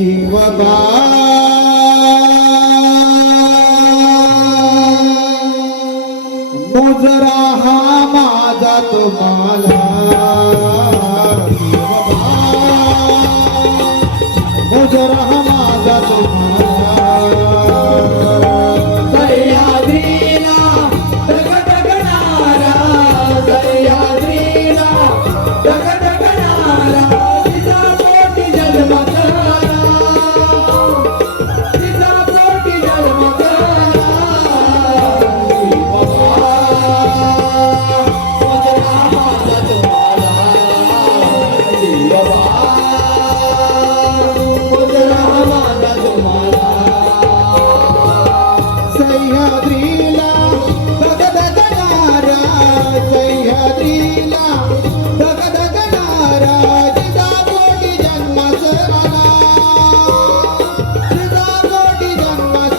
शिवबा मुजरा हा माझा तुम्हाला मुजरा हा माझा तुम्हाला सह्याद्रीला धगधगणारा सह्याद्रीला धगधगणारा तिचा पोटी जन्म तिचा पोटी जन्म सह्याद्रीला धगधगणारा सह्याद्रीला धगधगणारा तिचा पोटी जन्मास आला तिचा पोटी जन्मास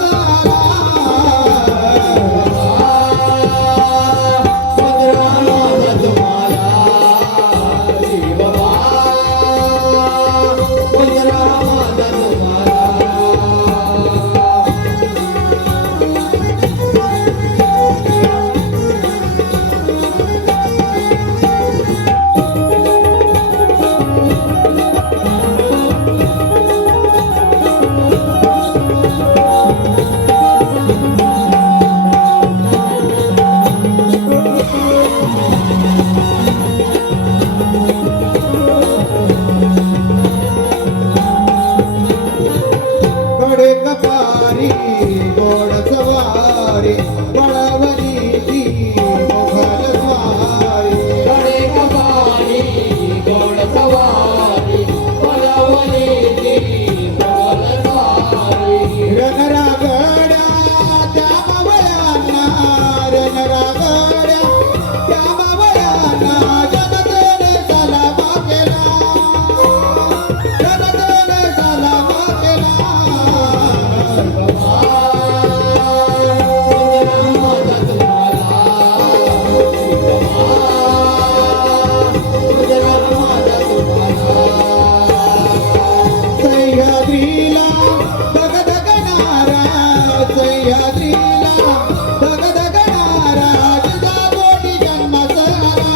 कपारी गोड सवारी बळवली ती मोघल स्वारी कडे कपारी गोड सवारी बळवली ती मोघल स्वारी रणरागड्या त्या मावळ्यांना रणरागड्या त्या मावळ्यांना जनतेने सलामा केला जनतेने सलामा केला सह्याद्रीला धगधगणारा सह्याद्रीला धगधगणारा तिचा पोटी जन्मास आला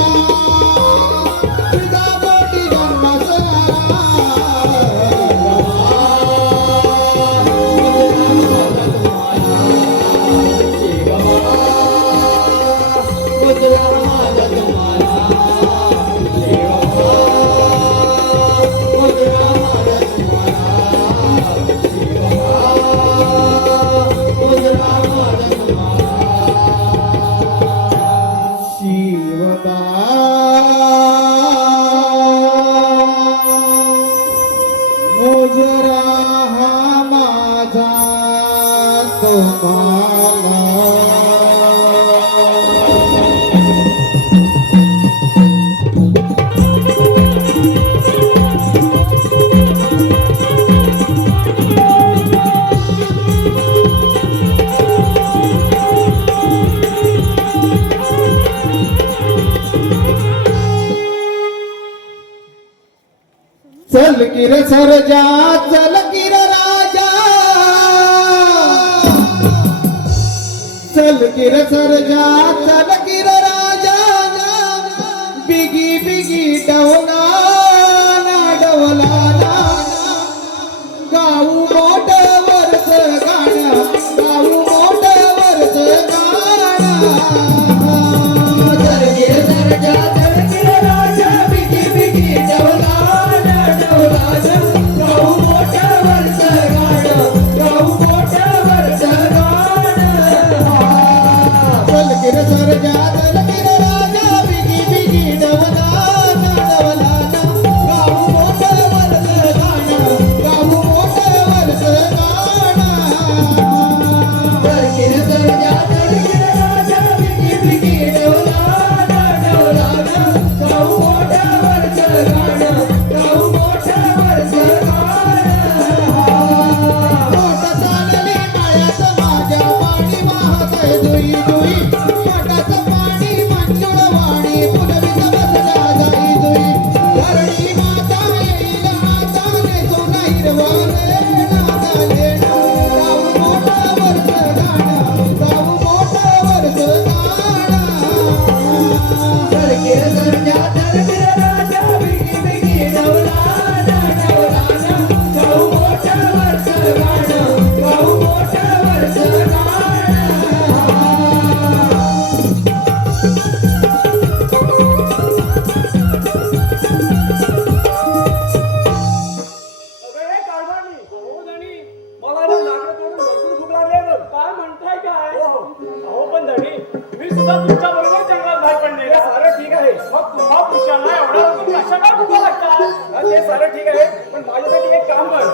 तिचा पोटी जन्मास शिवबा मुजरा हा माझा तुम्हाला चल किर सरजा चल किर राजा चल किर सरजा चल किर राजा बिगी बिगी डवला ना डवला ना गाऊ मोठ वरच गाणं गाऊ मोठ वरच गाणं चल गिर सरजा चल गिर राजा बिगी बिगी डवला गाऊ मोठ्या वरच गाणं गाऊ मोठ्या वरच गाणं चल किर सरजा चल किर राजा बिगी बिगी डवला ना डवला ना सारं ठीक आहे पण माझ्यासाठी एक काम कर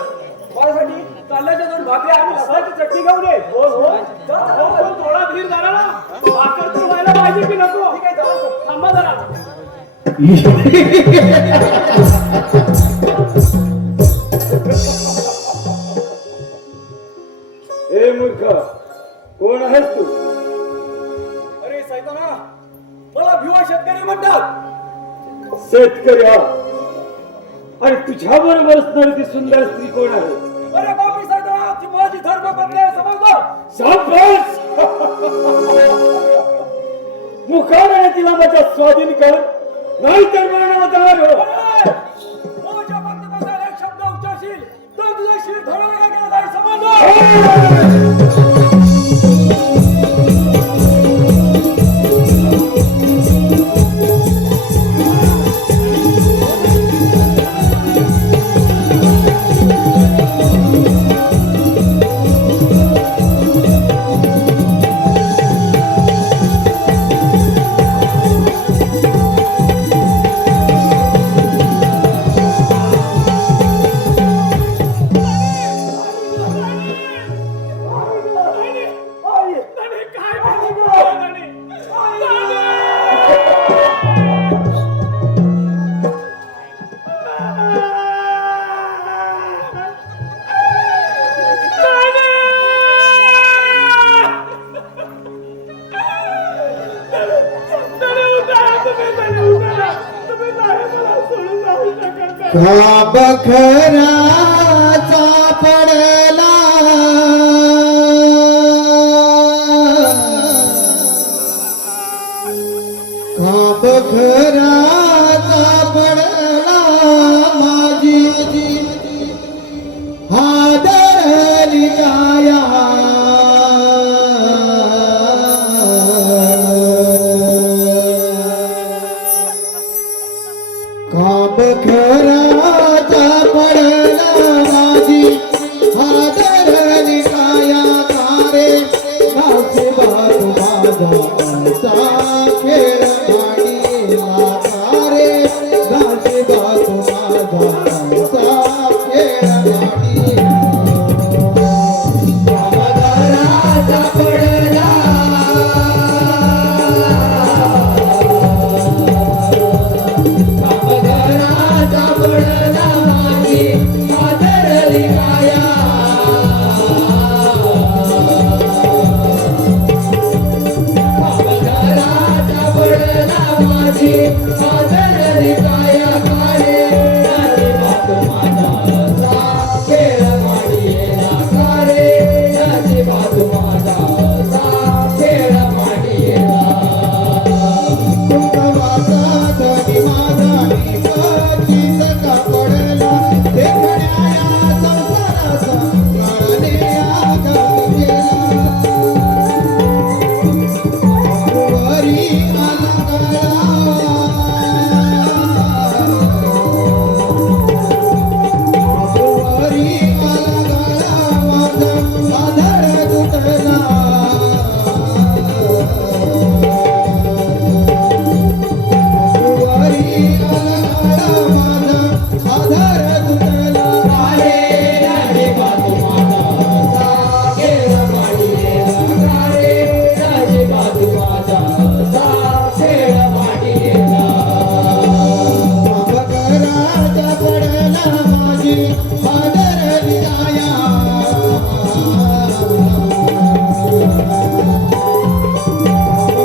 माझ्यासाठी कांद्याच्या 2 भाकऱ्या आणि लसणाची चटणी घेऊन ये हो हो पण थोडा धीर झाला ना भाकर तर व्हायला पाहिजे की नको ठीक आहे थांबा जरा ए मूर्ख कोण आहेस तू अरे सैताना मला भिवा शेतकरी म्हणतात शेतकरी हा आणि तुझ्या बरोबर असणारी ती सुंदर स्त्री कोण आहे अरे बापी सैताना ती माझी धर्मपत्नी आहे समजलं शाबास मुखाने तिला माझ्या स्वाधीन कर नाही तर मरणाला तयार हो माझ्या भक्ताबद्दल एक शब्द उच्चारशील तर तुझा शिर थोडा गेला जाईल समजलं का बखराचा पडला का बखराचा पडला माझी हादरली काया का बखराचा पडला माझी हादरली काया कारे नाशिबा माझा खेळ गाडीला कारे नाशिबा माझा खेळ गाडीला बखराचा पडला बखराचा पडला माझी हादरली काया बखराचा पडला माझी हादरली काया कारे नाशिबात माझा खेळ माडीला कारे नाशिबात माझा खेळ माडीला तुमचा धनी माझा निकाचीच का पडला देखण्याया संसाराचा काळाने आघात केला वरी आला वरी आला माझा आधार तुटला वरी आला माझा आधार तुटला कारे नाशिबात माझा खेळ माडीला कारे नाशिबात माझा खेळ माडीला बखराचा पडला माझी हादरली काया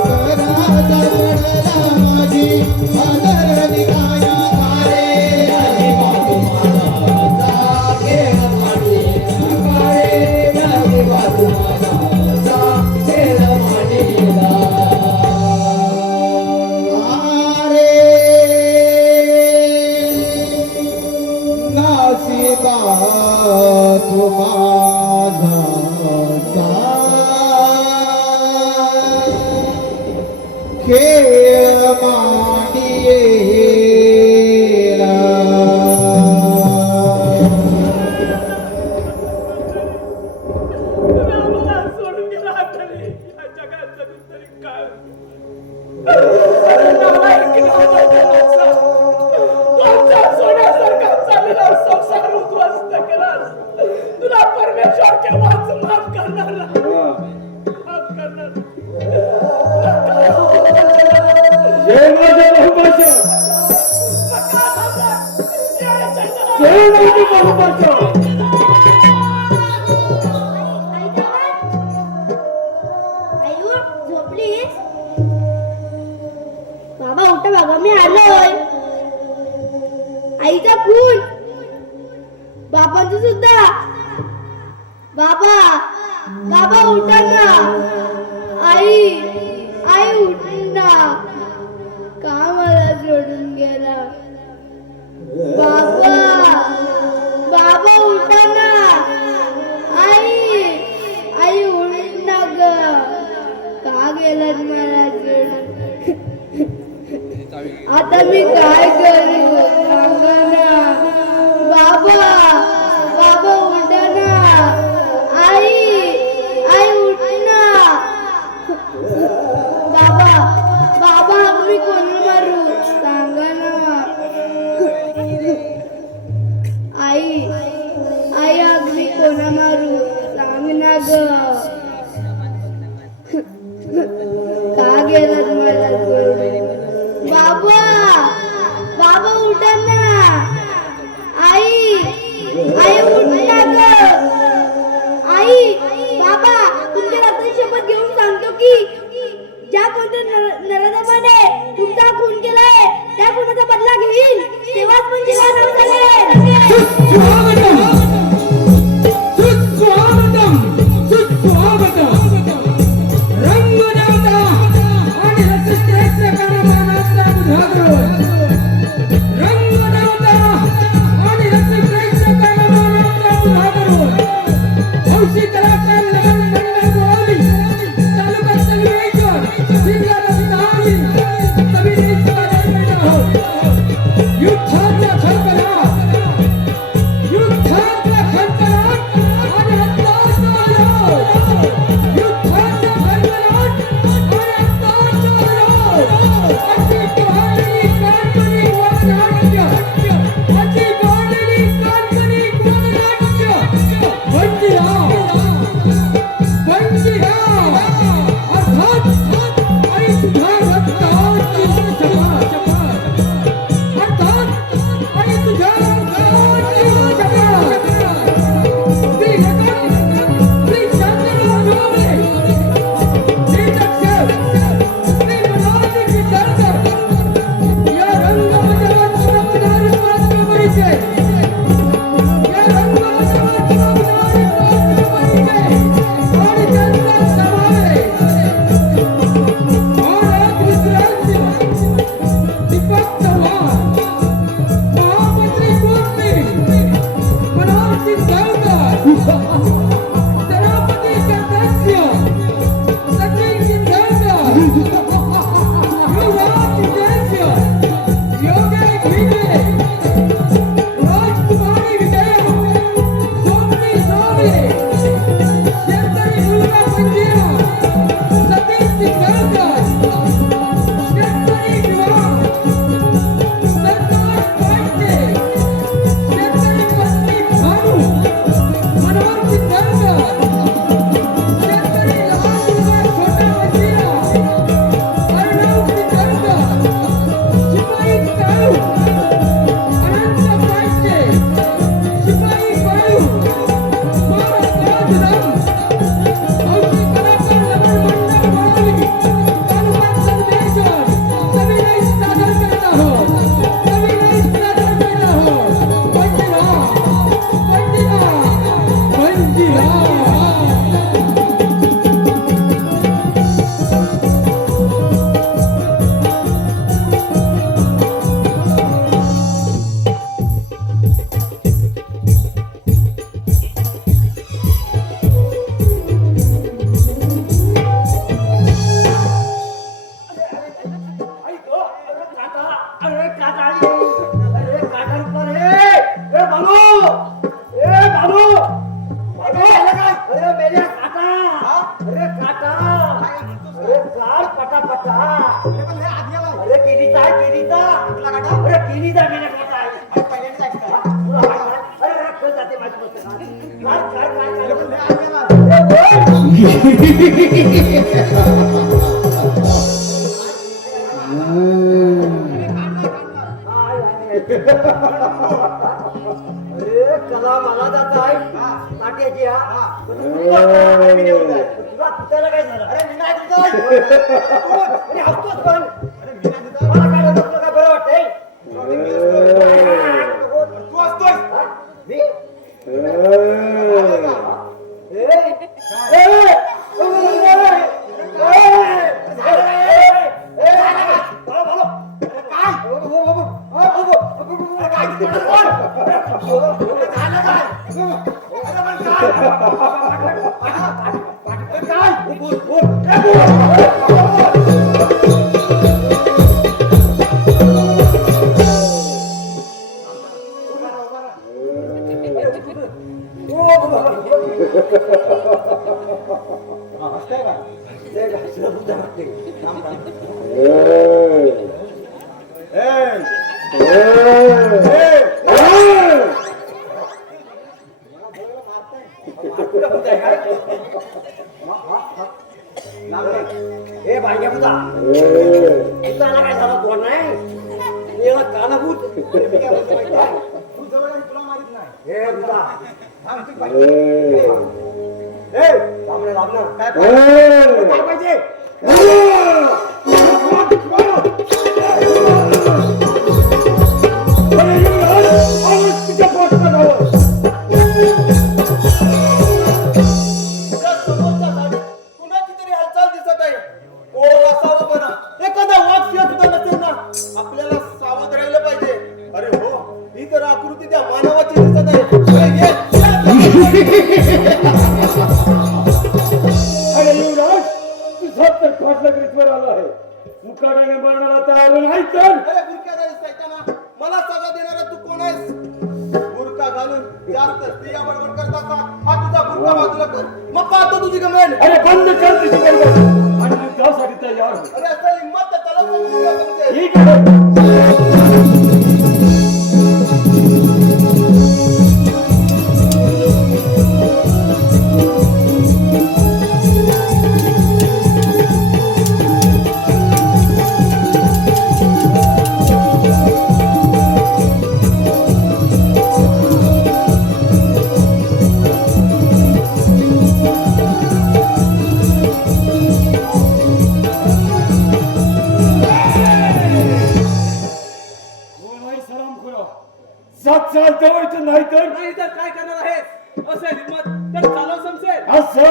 बखराचा पडला माझी हादरली काया कारे नाशिबात माझा खेळ माडीला कारे नाशिबात माझा खेळ माडीला आरे नाशिबा तू माझा खेळ मांडियेला तुम्ही आम्हाला सोडून गेला तरी या जगात जगून तरी काय अरे नालायक की नालायक माणसं. आमच्या सोन्यासारखा चालला जेवण होती बरोबरचं. झोपलीस बाबा? उठा बाबा, मी आलोय. आईचा खून, बाबांचं सुद्धा. बाबा बाबा उठा ना. आई आई उठ ना. का मला सोडून गेला? बाबा बाबा उठा ना. आई आई उठ ना ग. का गेलात मला सोडून? आता मी काय करू सांगा ना. बाबा बाबा उठा ना. आई आई उठ ना. बाबा बाबा मी कोण मारू सांगा ना. आई आई आम्ही कोणा मारू सांग ना ग. का गेलात मला सोडून? बाबा बाबा उठा ना. आई आई उठा ग. आई बाबा तुमच्या रक्ताची शपथ घेऊन सांगतो की ज्या कोणत्या नराधमाने तुमचा खून केलाय त्या खुनाचा बदला घेईन. तेव्हाच पण जीवन झाले. सुस्वागतम सुस्वागतम रंगदेवता आणि रसश्रेष्ठ कलामानाचा बुधागरोज. रंगदेवता आणि रसश्रेष्ठ कलामानाचा बुधागरोज. हौशी कलाकार लग्न मंडळ गोवाली तालुका संगमेश्वर जिल्हा रत्नागिरी सभी देशवाले आहोत. युद्धाच्या खलबला युद्धाच्या खलबलाट आणि रक्ताचा आलोक. युद्धाच्या खलबलाट आणि रक्ताचा आलोक. अशी गाडली काल्पनिक वननाट्य. अशी गाडली काल्पनिक वननाट्य. वंदिरा वंदिरा अर्थात आई तुझ्या रक्ताची शपथ. अर्थात आई तुझ्या रक्ताची शपथ. श्री रतन श्री शांतराम जोगले श्री दक्षर श्री मनोज विद्याधर या रंगमंडळात चमकणारे पात्रपरिचय. या रंगमंडळात चमकणारे पात्रपरिचय आणि त्यांचा समावेश. महाराज रुद्रांचे दीपक चव्हाण महामंत्री कोटमी मनोहर सिंग गावकर सेनापती सदस्य सचिन सिंधकर युवराज सदस्य योगेश भिडे राजकुमारी विजय सोमनी सोमले शेतकरी मुलगा पंजीरा सतीश सिंधकर शेतकरी विभाग सरकार पाटणे शेतकरी पत्नी भानू मनोहर सिंधकर शेतकरी लहान मुलगा छोटा पंजीरा अर्णव सिंधकर शिपाई काळू अनंत पाटणे शिपाई काळू कुमार राजराम हौशी कलाकार लग्न मंडळ गोवाली तालुका संगमेश्वर सभी लाइव सादर करता हो. सभी लाइव सादर करता हो. वंदिरा वंदिरा वंदिरा. आई गो, अरे काटा अरे काटा ऊपर है. ए बाबू ए बाबू बाबू अरे मेरे काटा. अरे काटा अरे काट पटापटा. अरे किरीचा आहे किरीचा. अरे किरीचा मेरे काटा आहे. अरे रक्त जाते माझी मस्त. काय तुला मला जात आहे नाट्याची तुला तुझ्याला काय झालं? अरे मी नाही तुझा हसतोच पण मला काय होतं तुला काय बरं वाटतंय? तू असतोय मी बायका तुझा तुला काय झालं? कोण नाही कानाभूत तुला माहित नाही हे तुझा काय पाहिजे कुणाची तरी हालचाल दिसत आहे. कोण असावं बरं? एखादा वाक्य सुद्धा नसेल ना. आपल्याला सावध राहिलं पाहिजे. अरे हो, ही तर आकृती त्या मानवाची दिसत आहे. अरे ये. अरे युवराज तुझा तर फाटलगरीवर आला आहे. मुकाट्याने मरणाला तयार नाही तर अरे बुरख्याधारी सैताना, मला सजा देणारा तू कोण आहेस? बुरखा घालून जास्त स्त्रिया बडबड करतात का? हा तुझा बुरखा बाजूला कर, मग पाहतो तुझी गमेल. अरे बंद कर तुझी गडबड आणि युद्धासाठी तयार हो. अरे असं हिंमत तर चला तुमचे. ठीक आहे. चालतं नाही तर नाही तर काय करणार आहेस? असेल हिंमत तर चालव समजेल. असं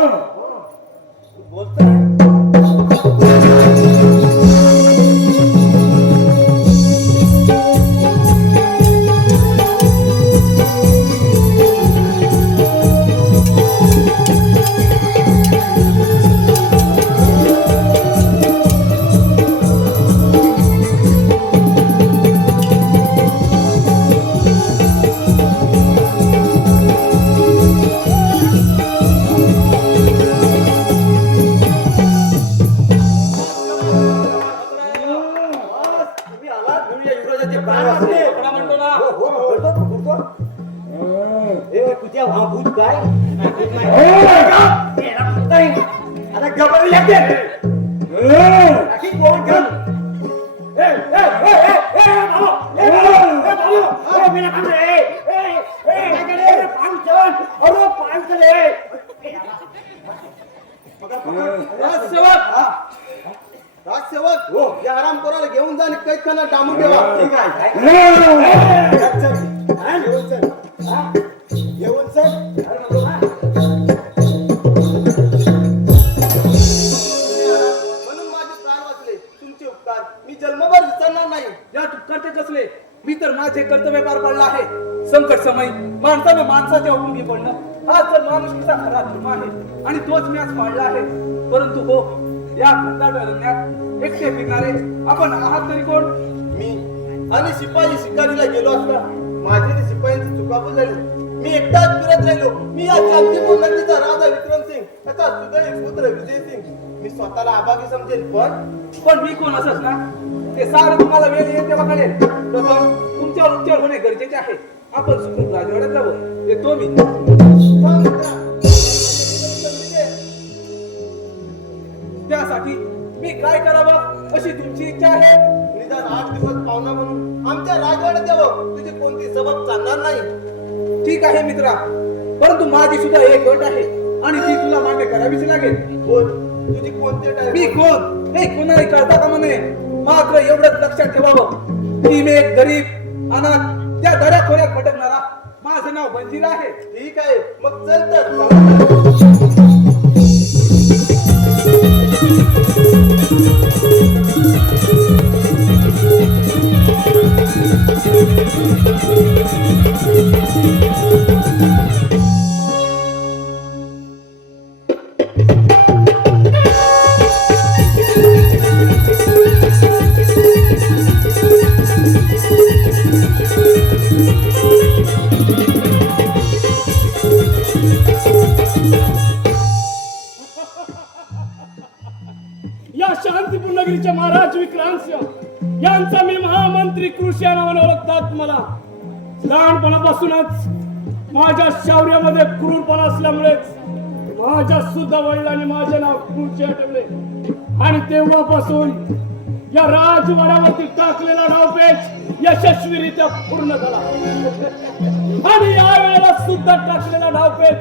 कपडा म्हणतो ना. तुझ्या भूत काय आता गबळ येते. अशी कोण घेऊन राजसेवक हो, या आराम करायला घेऊन जा आणि कैदखाना डांबून ठेवा. ठीक आहे. घेऊन चल म्हणून माझे प्राण वाचले. तुमचे उपकार मी जन्मभर विसरणार नाही. या तुपकारचे कसले? मी तर माझे कर्तव्य पार पडला आहे. संकट समय माणसानं माणसाच्या उपयोगी पडणं हा तर माणुसकीचा खरा धर्म आहे आणि तोच मी आज पाळला आहे. परंतु हो, या घनदाट अरण्यात एकटे फिरणारे आपण आहात तरी कोण? मी आणि शिपाई शिकारीला गेलो असता माझी आणि शिपायांची चुकाबूल झाली. मी एकटाच फिरत राहिलो. मी या शांतीपूर्ण नगरीचा राजा विक्रमसिंग, त्याचा सुदैवी पुत्र विजयसिंग. मी स्वतःला अभागी समजेल, पण मी कोण असत ना ते सारं तुम्हाला वेळ येईल तेव्हा कळेल. प्रथम तुमच्यावर उपचार होणे गरजेचे आहे. आपण सुखरूप राजवाड्यात जावं. येतो मी. त्यासाठी मी काय करावं अशी तुमची इच्छा आहे? निदान 8 दिवस पाहुणा म्हणून आमच्या राजवाड्यात यावं. तुझी कोणती सबब चालणार नाही. ठीक आहे मित्रा, परंतु माझी सुद्धा एक अट आहे आणि ती तुला मान्य करावीच लागेल. बोल, तुझी कोणती अट आहे? मी कोण हे कोणाला कळता का म्हणे, मात्र एवढंच लक्षात ठेवावं की मी एक गरीब अनाथ त्या दऱ्याखोऱ्यात भटकणारा, माझं नाव बंजीरा आहे. ठीक आहे, मग चल तर. या शांतीपूर नगरीचे महाराज विक्रांतसिंह यांचा मी महामंत्री कृषी या नावाने ओळखतात. मला लहानपणापासूनच माझ्या शौर्यामध्ये क्रूरपणा असल्यामुळेच माझ्या सुद्धा वडिलांनी माझे नाव कृषी ठेवले आणि तेव्हापासून या राजवाड्यावरती टाकलेला डावपेच यशस्वीरित्या पूर्ण झाला आणि या वेळेला सुद्धा टाकलेला डावपेच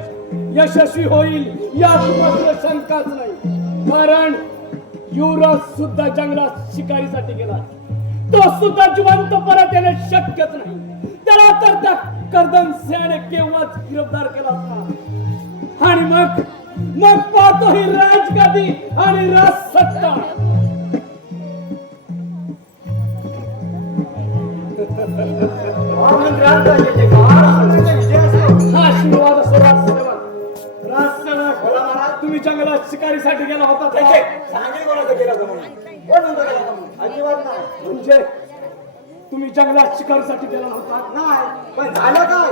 यशस्वी होईल यात मात्र शंकाच नाही. कारण युवराज सुद्धा जंगलात शिकारीसाठी गेला, तो सुद्धा जिवंत परत येणे शक्यच नाही. त्याला तर त्या कर्दन सेनेने केव्हाच गिरफ्तार केला असता आणि मग पाहतो ही राजगादी आणि राजसत्ता. आशीर्वाद असो राजसेवक. राजसेवक तुम्ही जंगलात शिकारीसाठी गेला होता म्हणजे तुम्ही जंगलात शिकारीसाठी गेला नव्हता? नाही, पण झालं काय?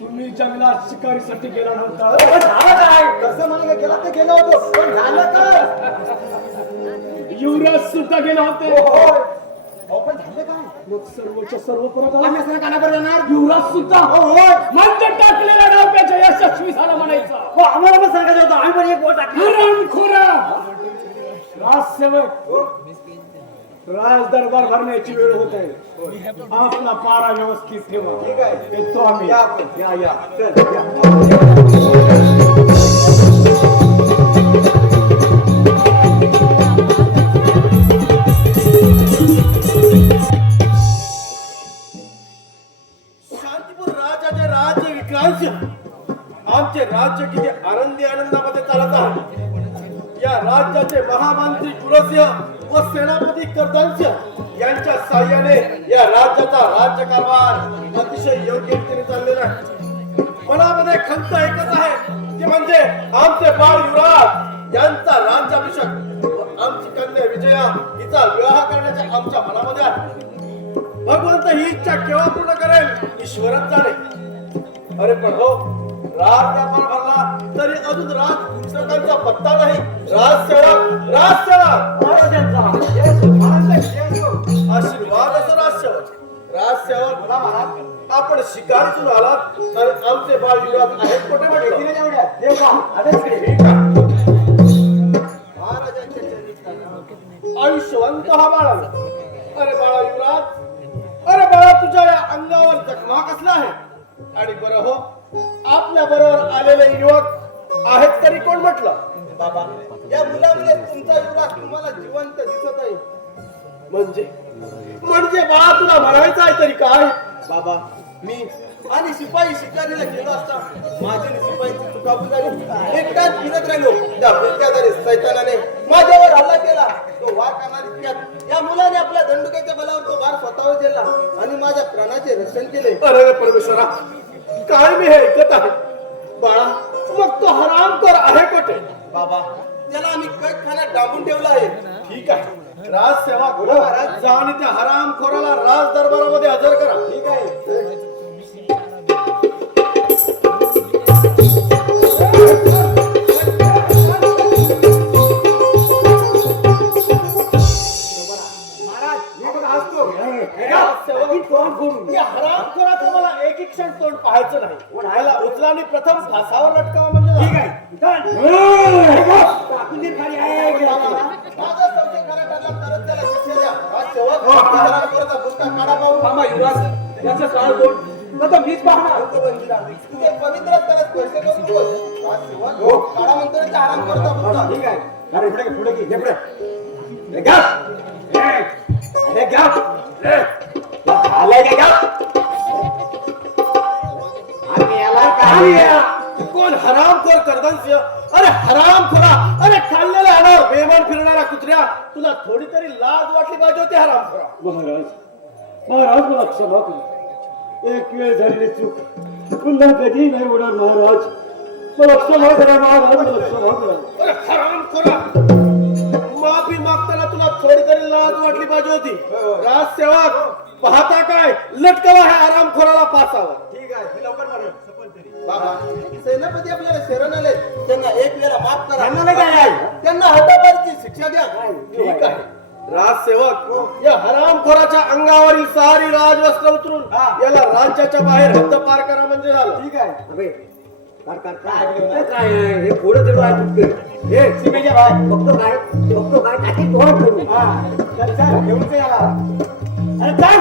तुम्ही जंगलात शिकारीसाठी गेला नव्हता? झालं काय? कसं मला गेला ते गेलो होतो, पण झालं काय? युवराज सुद्धा गेला होते. पण झालं काय? मग सर्वच्या सर्व परत आला. आम्ही असं कानावर जाणार. युवराज सुद्धा मंच टाकलेला डावपेचा यशस्वी झाला म्हणायचा. हो, आम्हाला पण सांगायचं होतं, आम्ही पण एक बोट टाकली. हरामखोरा राजसेवक, राज दरबार भरण्याची वेळ होत आहे. आपला पारा व्यवस्थित ठेवा. ठीक आहे. येतो आम्ही. या आपण. या. चल, या. शांतीपूर राजाचे राज्य विक्रांतसिंह, आमचे राज्य किती आनंदी आनंदामध्ये चालत आहे. या राज्याचे महामंत्री गुरसिंह व सेनापती कर्दनसिंह यांच्या साह्याने या राज्याचा राज्यकारभार अतिशय योग्य रीतीने चाललेला आहे. मनामध्ये खंत एकच आहे, ती म्हणजे आमचे बाळ युवराज यांचा राज्याभिषेक व आमची कन्या विजया हिचा विवाह करण्याच्या आमच्या मनामध्ये आहे. भगवंत ही इच्छा केव्हा पूर्ण करेल ईश्वरच जाणे. अरे पण हो, राज दरबार भरला तरी अजून राजपुत्रकांचा पत्ता नाही. राजसेवक आशीर्वाद असो राजसेवक. राजसेवक आपण शिकारीतून आलात आणि आमचे बाळ युवराज आहेत कुठे म्हटलं? महाराजांच्या चरित्रात आयुष्यवंत हा बाळा. अरे बाळा युवराज, अरे बाळा तुझ्या या अंगावर जखमा कसला आहे? आणि बरं हो, आपल्या बरोबर आलेले युवक आहेत तरी कोण म्हटलं? बाबा, या मुलामुळे तुमचा युवराज तुम्हाला जिवंत दिसत आहे. म्हणजे बाळा तुला म्हणायचं आहे तरी काय? बाबा, मी आणि शिपाई शिकारीला गेलो असता माझी शिपाईची चुकाबूल झाली. एकटाच फिरत राहिलो. त्या फिरत्याद्वारे सैतानाने माझ्यावर हल्ला केला. तो वार करणारी या मुलाने आपल्या दंडुक्याच्या बलावर तो वार स्वतःवर केला आणि माझ्या प्राणाचे रक्षण केले. अरे परमेश्वरा, काय मी हे ऐकत आहे? बाळा, मग तो हरामखोर आहे कुठे? बाबा, त्याला आम्ही कैदखान्यात डांबून ठेवला आहे. ठीक आहे, राजसेवा महाराज जा आणि त्या हरामखोराला राज दरबारामध्ये हजर करा. ठीक आहे. हरामखोराचं मला एक क्षण तोंड पाहायचं नाही. याला उचला आणि प्रथम फासावर लटकावा म्हणजे ठीक आहे. माझा संशय खरा ठरला तरच त्याला शिक्षा द्या. राजसेवक, हरामखोराचा बुचका काढा पाहू. युवराज, याचं काळ कोण? तर मीच पाहणार. नको बंजिरा, तू ते पवित्र त्याला स्पर्श करू नकोस. राजसेवक, काळा म्हणतो ना, आराम करता पुढचा. ठीक आहे. अरे पुढे घे पुढे. ए, गा. ए, अरे गा. ए, आलाय का गा? अरे याला काय आहे? कोण हरामखोर कर्दनसिंह? अरे हरामखोरा, अरे खाल्लेला अनावर बेमान फिरणारा कुत्र्या, तुला थोडी तरी लाज वाटली पाहिजे होती हरामखोरा. महाराज मला क्षमा करा. एक वेळ झालेली चूक पुन्हा कधी नाही होणार महाराज. मला क्षमा करा महाराज, मला क्षमा करा. अरे हरामखोरा, माफी मागताना तुला थोडी तरी लाज वाटली पाहिजे होती. राजसेवक, पाहता काय लटकवा ह्या हरामखोराला पासावर. ठीक आहे, मी लवकर म्हणेन. सफल तरी. बाबा, सेनापती आपल्याला शरण आले, त्यांना एक वेळा माफ करा. त्यांना नाही काय आहे? त्यांना हातापायची शिक्षा द्या. ठीक आहे. राजसेवक, या हरामखोराच्या अंगावरील सारी राजवस्त्र उतरून याला राज्याच्या बाहेर हद्द पार करा म्हणजे झालं. ठीक आहे. अबे, काय आहे? हे पुढे तेवढं आहे तुमचं. हे सीमेच्या बाहेर बघतो काय टाकी तोड करू. चल घेऊन ते याला. अरे चल.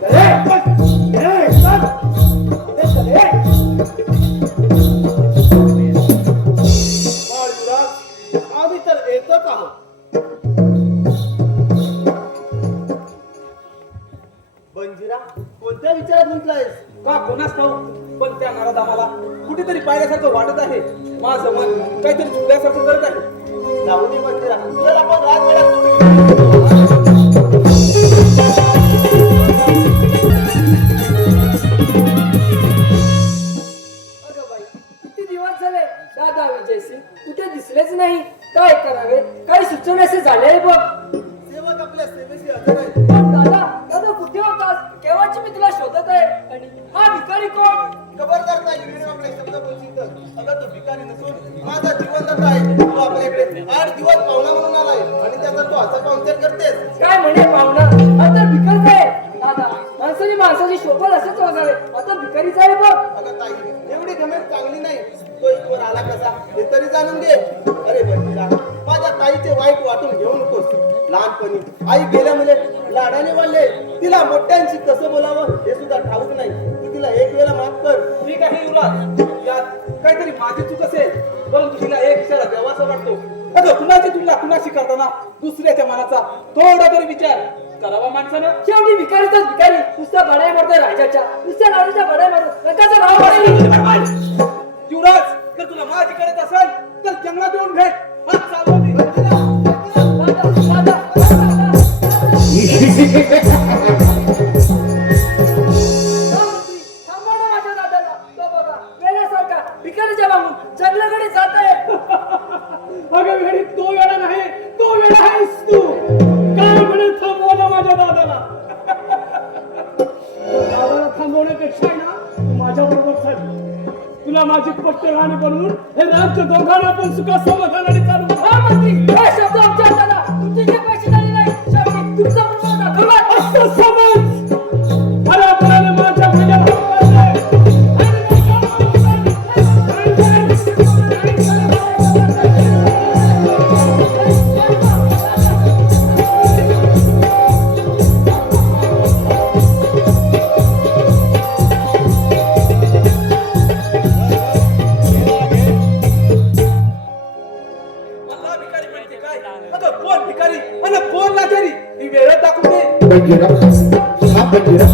चल. बाळ युवराज, आम्ही तर येतच आहोत. बंजिरा, कोणत्या विचारात गुंतलायस? का कोणास ठाऊक, पण त्या नारद आम्हाला कुठेतरी पाहिल्यासारखं वाटत आहे. माझं मन काहीतरी चुकल्यासारखं करत आहे. जाऊ दे बंजिरा, तुला आपण राजवाड्यात सोडून अगं बाई, किती दिवस झाले दादा विजयसिंग कुठे दिसलेच नाही. काय करावे, काही सुचण्याचे झाले बघ. सेवक आपल्या सेवेशी हजर आहे. पण दादा दादा कुठे होतास? केव्हाची मी तुला शोधत आहे. आणि हा भिकारी कोण? खबरदार नाही, वेळी आपले शब्द बोलशील तर. अगं, तो भिकारी नसून माझा जीवनदाता आहे. तो आपल्याकडे 8 दिवस पाहुणा म्हणून आलाय आणि त्याचा तू असा पाहुणचार करतेस. काय म्हणे पाहुणा? आता भिकारच आहे. दादा, माणसाने माणसाची शोभत असंच वागावे. आता भिकारीच आहे बघ. अगं ताई, एवढी गमेट चांगली नाही. तो इथवर आला कसा हे तरी जाणून घे. अरे बंजिरा, माझ्या ताईचे वाईट वाटून घेऊ नकोस. लहानपणी आई गेल्यामुळे लाडाने वाढले. तिला मोठ्यांशी कसं बोलावं हे सुद्धा ठाऊक नाही. तू तिला एक वेळा माफ कर. ठीक आहे युवराज, यात काहीतरी माझी चूक असेल, परंतु तिला एक क्षण द्यावासा वाटतो. अगं, कुणाची तुलना कुणाशी करताना दुसऱ्याच्या मनाचा थोडा तरी विचार करावा माणसानं. शेवटी भिकारीचाच भिकारी. नुसता बडाई मारतोय राजाच्या. नुसत्या राजाच्या बडाई मारतो. नकाचा भाव वाढेल. युवराज, जर तुला माझी करत असेल तर जंगलात येऊन भेट. हात चालवा मी. जंगलाकडे जात आहे. अगं वेळी तो वेळा नाही, तो वेळा आहेस तू. काय म्हणून थांबवलं माझ्या दादाला? दादाला थांबवण्यापेक्षा ना तू माझ्या बरोबर चल. तुला माझी पट्ट राहणे बनवून हे राज्य दोघांना पण सुखा समाधानाने चालू. हा मंत्री, हे शब्द आमच्या हाताला. तुमचे जे पैसे झाले नाही, शेवटी तुमचा प्रभाव दाखवला. असं समज. अरे आपल्याला माझ्या भाज्या बंजिरा, हा बंजिरा.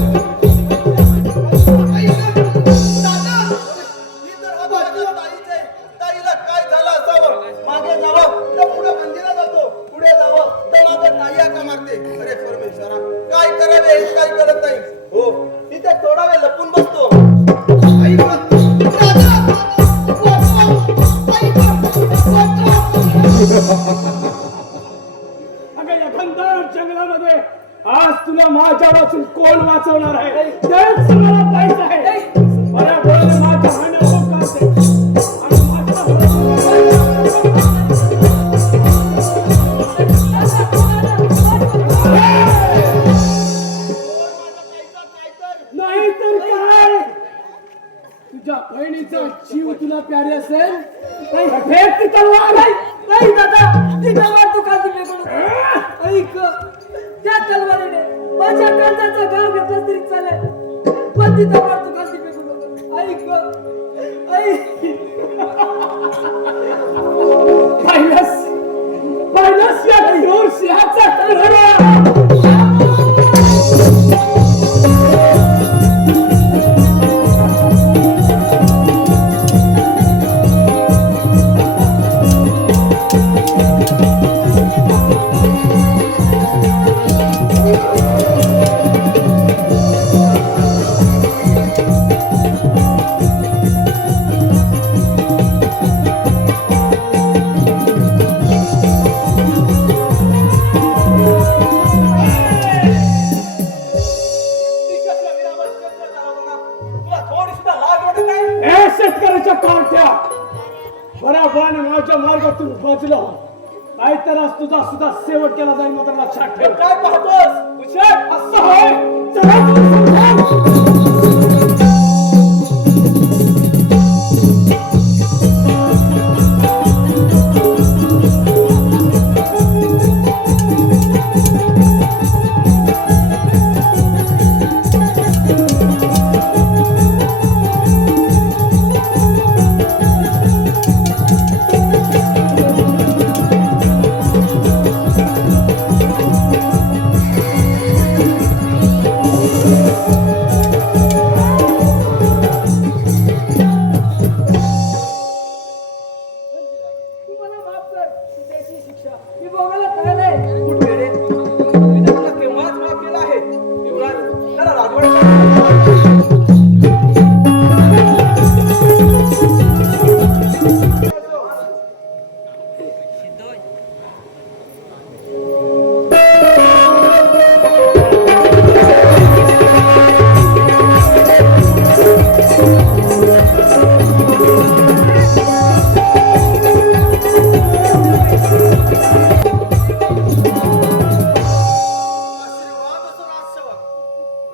ताईला काय झालं असावं? मागे जावं तर पुढे बंजिरा जातो. पुढे जावं तर मागे ताई का मारते. अरे परमेश्वरा, काय करावे हे काही कळत नाही. हो, तिथे थोडा वेळ लपून बसतो. आई गं, अगं, या घनदाट जंगलामध्ये आज तुला माझ्या वाचून कोण वाचवणार आहे? तेच मला पाहिजे आहे. बऱ्या बोलाने माझ्या हाण्या होकारते. आणि नाही तर काय? तुझ्या बहिणीचा जीव तुला प्यारे असेल काही फेक ती तलवार. नाही दादा, ती तलवार तू का तुझ्याकडून? ऐक, त्या तलवारीने माझ्या कांद्याचा गाव घेतला तरी चालेल, पण तिथं मारतो खालती फेकून नको. ऐक आई पाहिलंस या क्रूर सिंहाचा तळहरा. तुला थोडी सुद्धा लाज वाटत नाही? ए शेतकऱ्याच्या पार्ट्या बराबर माझ्या मार्गातून वाचला नाहीतर आज तुझा सुद्धा शेवट केला जाईल मात्र लक्षात ठेव. काय पाहतोस? हुशार असं होय चला तू समजा. तू मला माफ कर. त्याची शिक्षा मी भोगायला तयार आहे. कुठे रे? मी तर तुला केव्हाच माफ केलं आहे. युवराज, जरा राजवाड्यात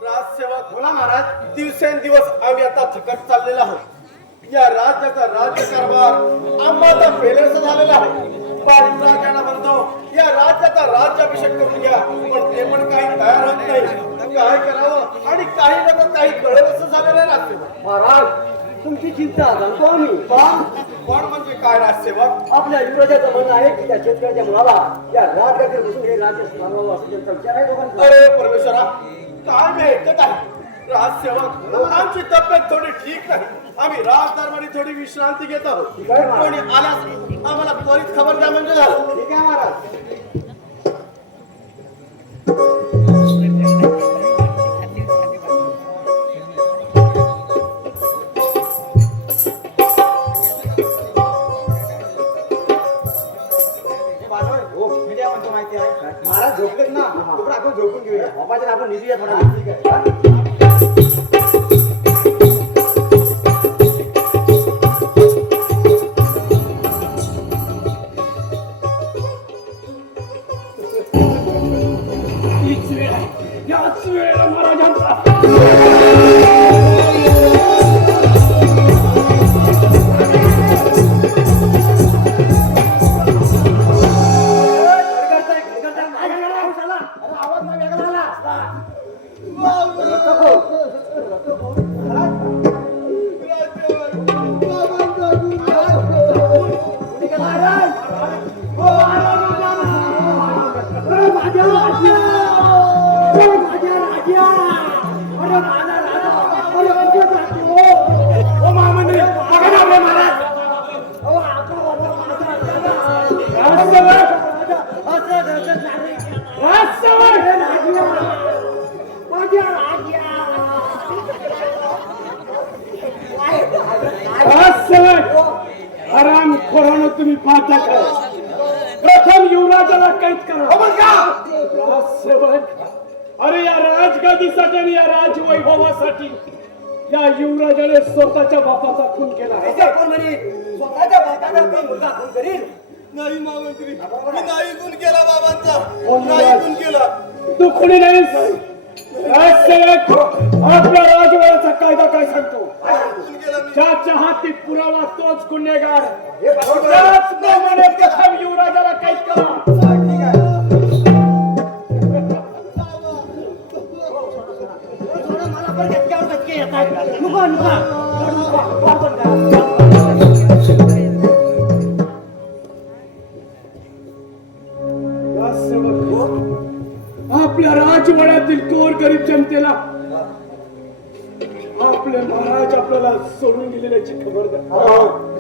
राजसेवक बोला महाराज. दिवसेंदिवस आम्ही आता थकत चाललेलो आहोत. या राज्याचा राज्यकारभार आम्हाला पेलेसा झालेला आहे. बारीक राजांना म्हणतो या राज्याचा राज्याभिषेक करून घ्या, पण ते पण काही तयार होत नाही. काय करावं आणि काही लोक काही कळेल असं झालेलं आहे राजसेवक. महाराज तुमची चिंता जाणतो आम्ही. कोण म्हणजे काय राजसेवक? आपल्या युवराजाचं म्हणणं आहे की त्या शेतकऱ्याच्या मुलाला या राज्याकडे बसून हे राज्य सांभाळावं असं त्यांचा विचार आहे दोघांचा. अरे परमेश्वरा, काय मी ऐकत आहे. राजसेवक, आमची तब्येत थोडी ठीक नाही. आम्ही राजदरबारी थोडी विश्रांती घेत आहोत. ठीक आहे, महाराज. कोणी आल्यास आम्हाला त्वरित खबर द्या म्हणजे झालं. ठीक आहे महाराज. महाराज झोपलेत ना, तोपर्यंत आपण झोपून घेऊया. बाबाच्या आपण निघूया थोडा वेळ. ठीक आहे. हीच वेळ आहे. याच वेळेला महाराजांचा आराम खोरानं तुम्ही पाहता का? प्रथम युवराजाला कैद करा. राजसेवक, अरे या राजगादीसाठी आणि या राजवैभवासाठी या युवराजाने स्वतःच्या बापाचा खून केला आहे. स्वतःच्या बापाचा काही मुलगा खून करील? नाही महामंत्री, मी नाही खून केला बाबांचा. कोण नाही खून केला. तू खुनी नाहीस. राजसेवक, आपल्या राजवयाचा कायदा काय सांगतो? खून केला मी. ज्याच्या हाती पुरावा तोच गुन्हेगार. त्याचप्रमाणे प्रथम युवराजाला कैद करा. मला पण धक्क्यावर धक्के येतात. असं बघ. आपल्या राजवाड्यातील गोर गरीब जनतेला आपले महाराज आपल्याला सोडून गेलेल्याची खबर द्या.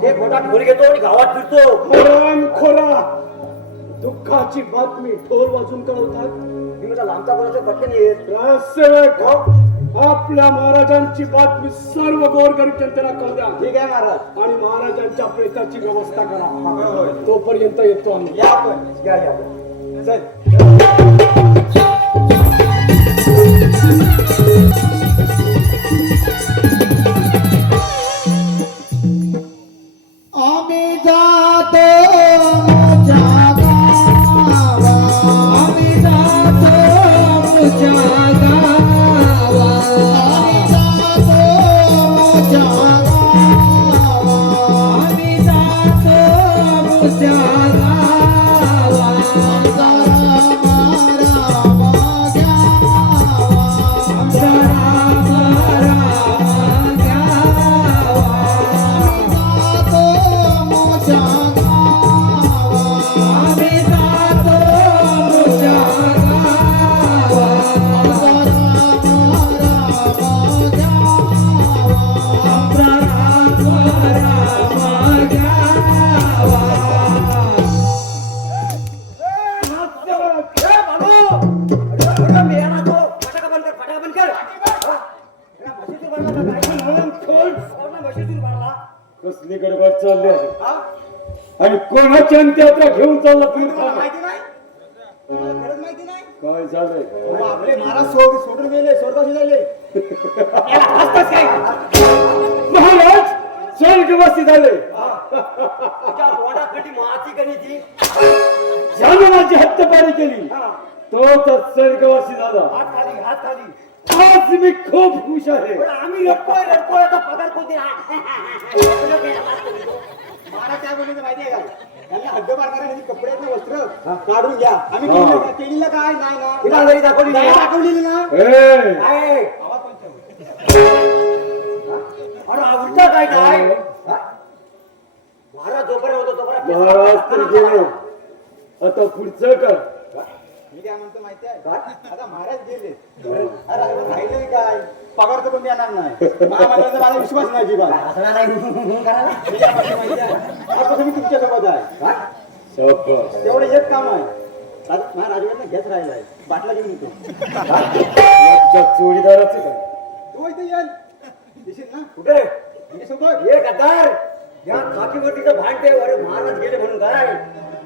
एक मोठा ढोल घेतो आणि गावात फिरतो. खोरा दुःखाची बातमी ढोल वाजून कळवतात. मी म्हटलं लांबचा कोणाचं पटकन येत. राजसेवक आपल्या महाराजांची बातमी सर्व गोरगरीब जनतेला कळू द्या. ठीक आहे महाराज. आणि महाराजांच्या प्रेताची व्यवस्था करा. तोपर्यंत येतो आम्ही. या आपण. या चल. आम्ही जातो मुझ्या गावा, आम्ही जातो मुझ्या गावा, आम्ही जातो मुझ्या गावा, आम्ही जातो मुझ्या गावा. आमचा राम कसली गडबड चालली आहे आणि कोणाची अंत्ययात्रा घेऊन चालला फिरता माहिती नाही तुम्हाला खरंच माहिती नाही. काय झालंय अहो, आपले महाराज सोडून गेले, स्वर्गाशी झाले. महाराज स्वर्गवासी झाले. ज्यानं माझी हत्यापारी केली तो तर स्वर्गवासी झाला. हात खाली. आज मी खूप खुश आहे. आम्ही रडतोय आता पगार कोणते. महाराज काय बोलले माहिती आहे का? त्यांना हद्दपार करण्यासाठी कपडे वस्त्र काढून घ्या. आम्ही केलेलं काय नाही ना. इमानदारी दाखवली नाही ना. दाखवलेली ना. ए, आहे. आवाज पण ठेव. अरे उलटा काय काय महाराज जोपर्यंत होतो महाराज तर गेले. आता पुढचं कर. मी काय म्हणतो माहिती आहे आता महाराज गेले. अरे राहिले काय पगार तर कोण देणार नाही. महाराजांचा माझा विश्वास नाही अजिबात. हसणार नाही करायला. मी काय म्हणतो माहिती आहे आजपासून मी तुमच्या सोबत आहे. शाबास. तेवढं एक काम आहे. महाराजांना घेत राहिलाय बाटला घेऊन येतो. आजच्या चोरीदाराचं काय तू इथे येईल दिसेल ना कुठे मी सोबत. हे गद्दार या खाकीवरतीचं भांडते. अरे महाराज गेले म्हणून काय.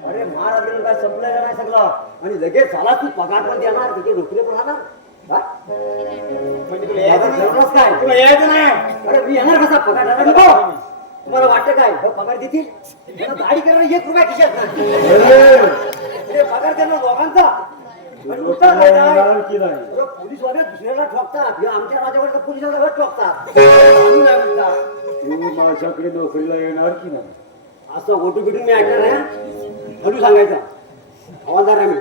अरे महाराज गेले काय संपलेलं नाही सगळं. आणि लगेच झाला तू पगार पण देणार तिथे नोकरी पण राहणार. काय? म्हणजे तुला यायचं नाही. ठरवलंच काय तुला यायचं नाही. अरे मी येणार कसा पगार देणार नको. तुम्हाला वाटतं काय हो पगार देतील. त्यांना दाढी करणार 1 रुपया खिशात नाही. अरे, हे पगार देणार दोघांचा. आणि उलटा तुला काय काय? येणार की नाही अरे पोलीस वाले दुसऱ्याला ठोकतात. हे आमच्या राजाकडे पोलिसाला ठोकतात. आम्ही नाही म्हणतात. तू माझ्याकडे नोकरीला येणार की नाही असं ओटू बिटून मी ऐकणार नाही. हळू सांगायचं. हवालदार आहे मी.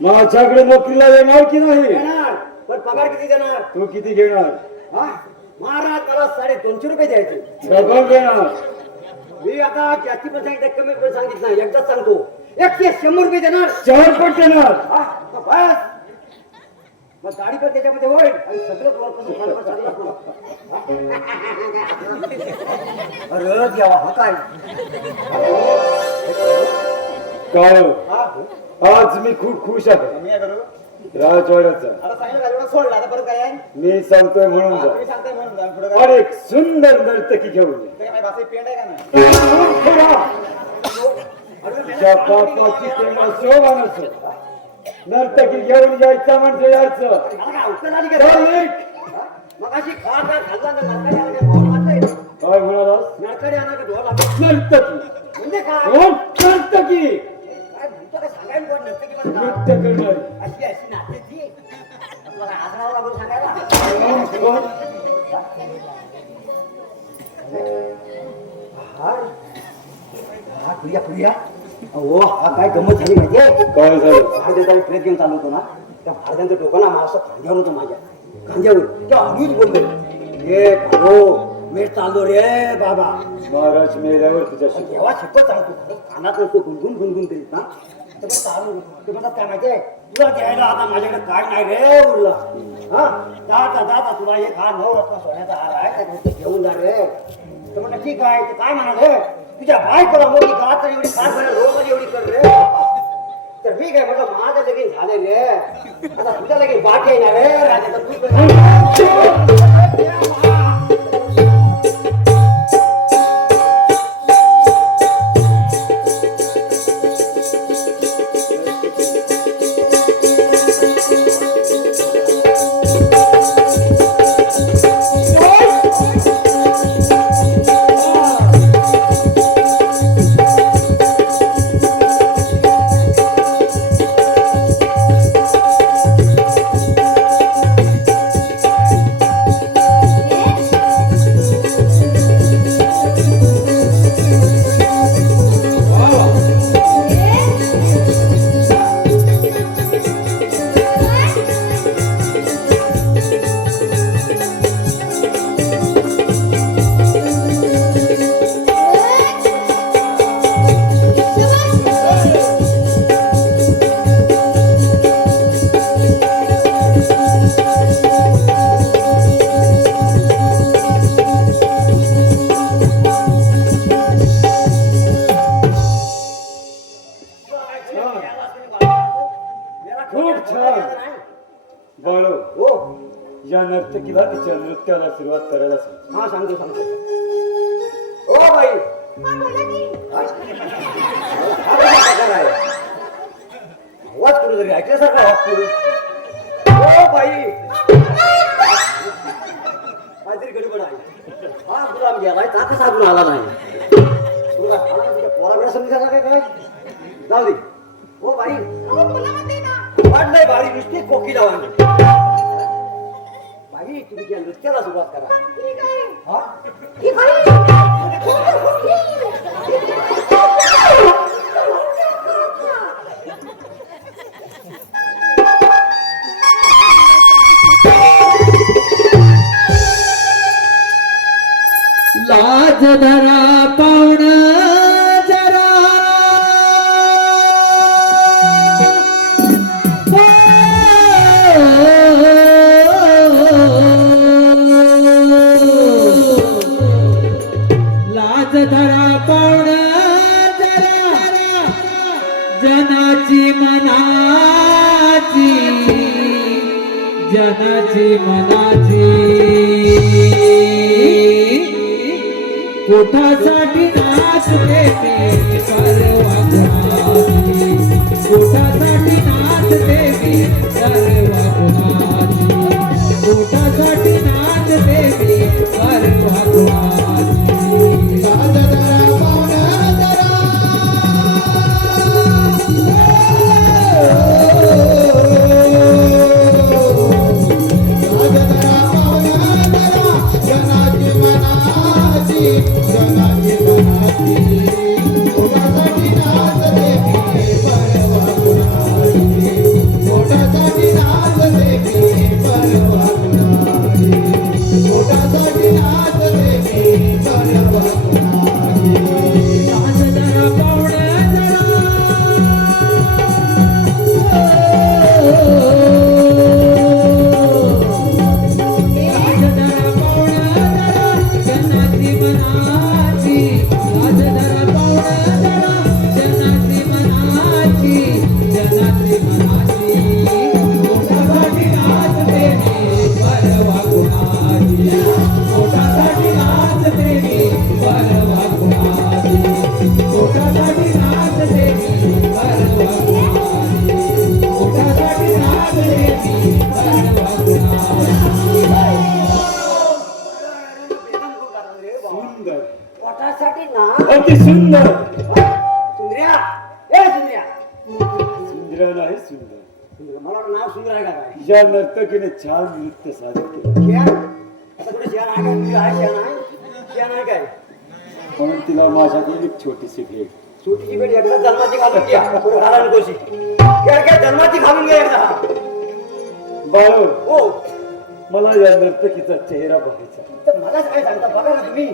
माझ्याकडे नोकरीला येणार की नाही येणार पण पगार किती देणार. तू किती घेणार हा? महाराज मला 250 रुपये द्यायचे. डबल घेणार मी आता जास्ती पण सांगितलं कमी पण सांगितलं नाही. एकदाच सांगतो 100 रुपये देणार. 4 पट देणार हा? मग बस मग गाडी पण त्याच्यामध्ये होईल आणि सगळं वर पण दुकान पण चांगलं असणार. अरे देवा हा काय काय आज मी खूप खुश आहे मी काय करू राजवाड्याचा आता सांगितलं राजवाडा सोडला आता परत काय आहे. मी सांगतोय म्हणून जा तुम्ही सांगताय म्हणून जा. पुढे काय आणि एक सुंदर नर्तकी घेऊन ये. ते काय बासे पेंड आहे का नाही. तुझ्या बापाची तेव्हा शोभा नसो नर्तकी घेऊन यायचं म्हणजे यायचं मला काय अवकल आली का? चल निघ. मग अशी खा खाल्ला तर नरकडे आला काय भाव वाटलंय. काय म्हणालास नरकडे आला का ढोल लागला. नर्तकी म्हणजे काय कोण नर्तकी काय म्हणतो काय सांगायला कोण नसतं की मला नृत्य करणारी अशी अशी नाचते ती. तुला काय आसनावर लागून सांगायला. कोण? हा प्रिया प्रिया हो हा काय गंमत झाली माहितीये. काय झालं महाराजांचा प्रेत घेऊन चालू होतो ना त्या महाराजांचं डोकं ना मला असं खांद्यावर होतं माझ्या खांद्यावर त्या हळूच बोलले हे भाऊ मी चाललो रे बाबा. महाराज मेल्यावर तुझ्याशी तेव्हा शिकत सांगतो कानात नसतो गुणगुण करीत ना तर चालू ते म्हणतात काय माहितीये तुला द्यायला आता माझ्याकडे काय नाही रे उरला. हा जाता तुला हे हा 9 रत्न सोन्याचा हार आहे त्याच्यात घेऊन जा रे. तर म्हणलं ठीक आहे ते काय म्हणाले तुझ्या बायकोला मोठी गात तर एवढी काय म्हणे रोज एवढी कर रे. तर मी काय म्हटलं माझं लगीन झाले रे आता तुझ्या लगीन बाकी आहे ना रे राजा तू खूप छान. बाळो हो या नर्तकीला तिच्या नृत्याला सुरुवात करायला सांग. हा सांगतो ओ बाई आवाज करू तरी ऐकल्यासारखा आवाज करू. ओ बाई काहीतरी गडबड आहे. हा गुलाम गेलाय ताकद साधून आला नाही तुला पोराकडे समजा काय जाऊ दे. ओ बाई वाट नाही बारी नुसती कोकिला वांग बाई तुम्ही या नृत्याला सुरुवात करा. हा लाज धरा पाहुण जरा लाज धरा पाहुण जरा जनाची मनाची पोटासाठी नाचते मी सर्वा गुणाची पोटासाठी नाचते मी सर्वा गुणाची पोटासाठी नाचते मी सर्वा गुणाची लाज धरा पाहुण जरा सुंदर पोटासाठी ना अति सुंदर. सुंदर्या ए सुंदर्या सुंदर नाही सुंदर. मला वाटलं नाव सुंदर आहे का काय या नर्तकीने छान नृत्य सादर केलं. शेण आता कुठे शेण आहे का तुझी आहे शेण आहे काय म्हणून तिला माझ्याकडे एक छोटीशी भेट. छोटीशी भेट एकदा जन्माची घालून घ्या पुढे घाला नकोशी काय जन्माची घालून घ्या एकदा बाळो हो मला या नर्तकीचा चेहरा बघायचा. तर मला काय सांगता बघा ना तुम्ही.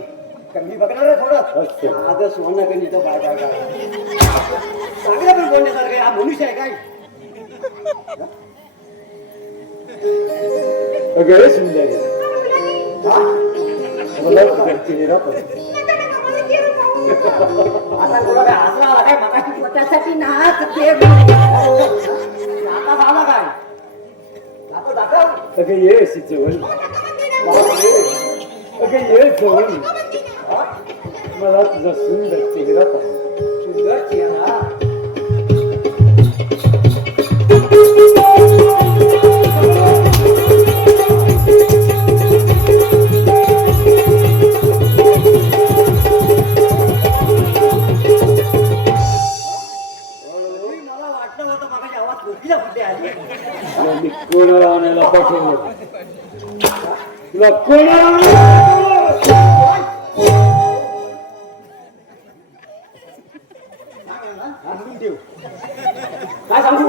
मी बघणार आहे थोडं. असं. आता सुवर्ण कधीचं बाय बाय चांगलं पण बोलण्यासारखं आहे. हा मनुष्य आहे काय? अगं सुंदर हा? मला तुझा चेहरा बघायचा. आता तुला काय हसला आला काय? मगाशी त्यासाठी नाच ते आता झाला काय? आता दाखव. अगं ये अशी जवळ. अगं ये जवळ. हा? मला तुझा सुंदर चेहरा पाहिजे. सुंदर चेहरा. मला वाटलं होतं मगाशी आवाज कोकिला कुठे आली. मी कोणाला आणायला पाठवलं? तुला कोणाला आणायला? सांगून ठेव. काय सांगू?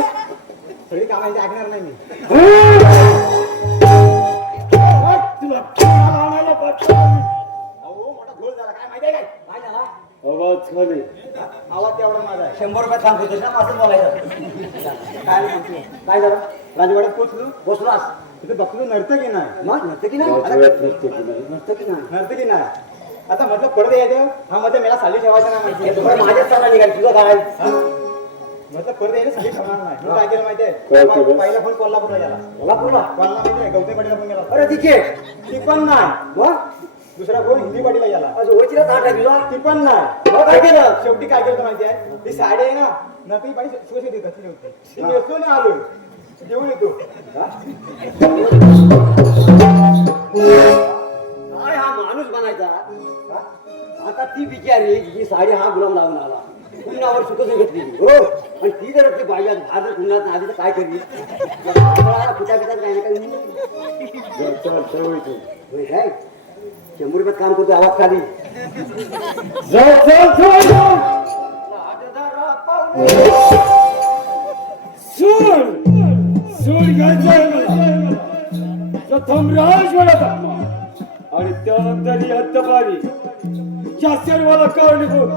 सगळी कामाची ऐकणार नाही मी. तुला कोणाला आणायला पाठवलं? अहो मोठा घोळ झाला काय माहिती आहे काय? काय झाला? आवाज खाली. आवाज तेवढा माझा आहे. 100 रुपयात काम होतं ना असं बोलायचं. काय म्हणतो? काय झालं? राजवाड्यात पोचलास. तिथे बघतो नर्तकी नाही. मग नर्तकी नाही? राजवाड्यात नर्तकी नाही. नर्तकी नाही. नर्तकी नाही. आता म्हटलं परत यायचं. हा मध्ये मला साली ठेवायचं नाही माहिती. माझ्याच चालला निघाल तुझं काय? म्हटलं परत यायला साली ठेवणार नाही. म्हणून काय केलं माहितीये? काय केलं? पहिला फोन कोल्हापूरला गेला. कोल्हापूरला माहितीये गौतम पाटीलला फोन गेला. अरे ती पण नाही. मग दुसरा फोन हिंदी पाटीला गेला. ओळखीला ताट आहे तुला. ती पण नाही. मग काय केलं? शेवटी काय केलं माहिती आहे? ती साडी आहे ना नर्तकी पाहिजे सुशी घातली होती. ती नेसतो ना आलो देऊन येतो. काय हा माणूस बनायचा. आता ती बिचारी जी साडी हा गुलाम लावून आला पुण्यावर सुखच घेतली बरोबर. आणि ती जर ती पाहिजे भाजर पुण्यात आधी तर काय करली पिता पिता काय नाही काय 100 रुपयात काम करतो आवाज खाली. प्रथम राजवाड्यात आणि त्यानंतर ही हद्दपारी या सर्वाला कारणीभूत